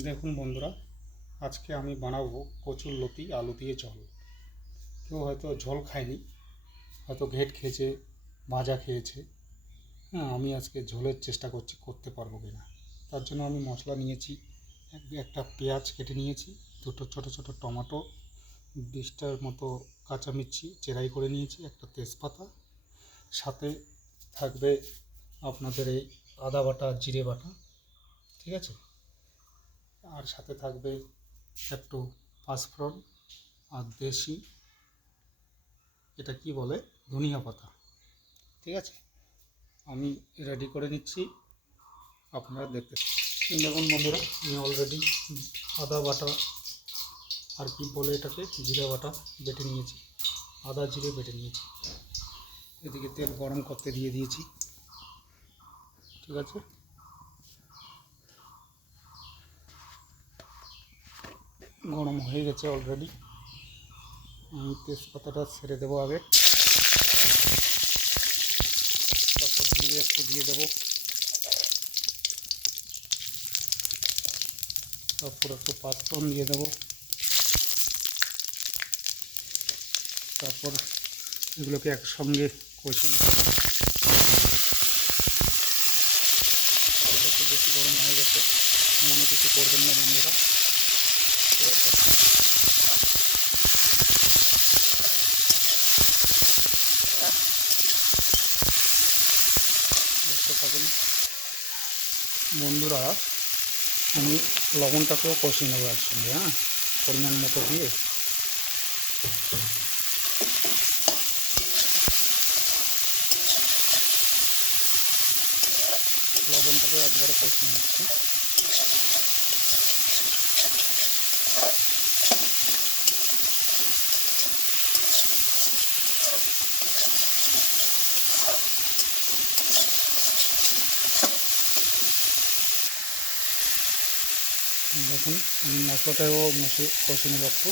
দেখুন বন্ধুরা, আজকে আমি বানাবো কচুরলতি আলু দিয়ে ঝোল। কেউ হয়তো ঝোল খায়নি, হয়তো ঘেট খেয়েছে, ভাজা খেয়েছে। হ্যাঁ, আমি আজকে ঝোলের চেষ্টা করছি করতে পারবো কি না। তার জন্য আমি মশলা নিয়েছি, একটা পেঁয়াজ কেটে নিয়েছি, দুটো ছোট ছোট টমেটো, 20টার মতো কাঁচা মির্চি চেরাই করে নিয়েছি, একটা তেজপাতা, সাথে থাকবে আপনাদের এই আদা বাটা জিরে বাটা, ঠিক আছে। আর সাথে থাকবে একটু পাঁচফোড়ন আর দেশি, এটা কি বলে, ধনিয়া পাতা, ঠিক আছে। আমি রেডি করে নিচ্ছি, আপনারা দেখতে দেখুন বন্ধুরা, আমি অলরেডি আদা বাটা, আর কি বলে এটাকে, জিরে বাটা বেটে নিয়েছি, আদা জিরে বেটে নিয়েছি। এদিকে তেল গরম করতে দিয়ে দিয়েছি, ঠিক আছে। গরম হয়ে গেছে অলরেডি। আমি তেজপাতাটা ছেড়ে দেবো আগে, তারপর জিরে একটু দিয়ে দেবো, তারপর একটু পাঁচফোড়ন দিয়ে দেবো, তারপর এগুলোকে একসঙ্গে কষে নেব। একটু বেশি গরম হয়ে গেছে, মনে কিছু করবেন না বন্ধুরা, ঠিক আছে। দেখতে থাকুন বন্ধুরা, আমি লবণটাকেও কষিয়ে নেবো একসঙ্গে, হ্যাঁ, পরিমাণ মতো দিয়ে। লবণটাকে একবারে কষিয়ে নিচ্ছি। দেখুন আমি মশলাটাও কষিয়ে নেবো একটু।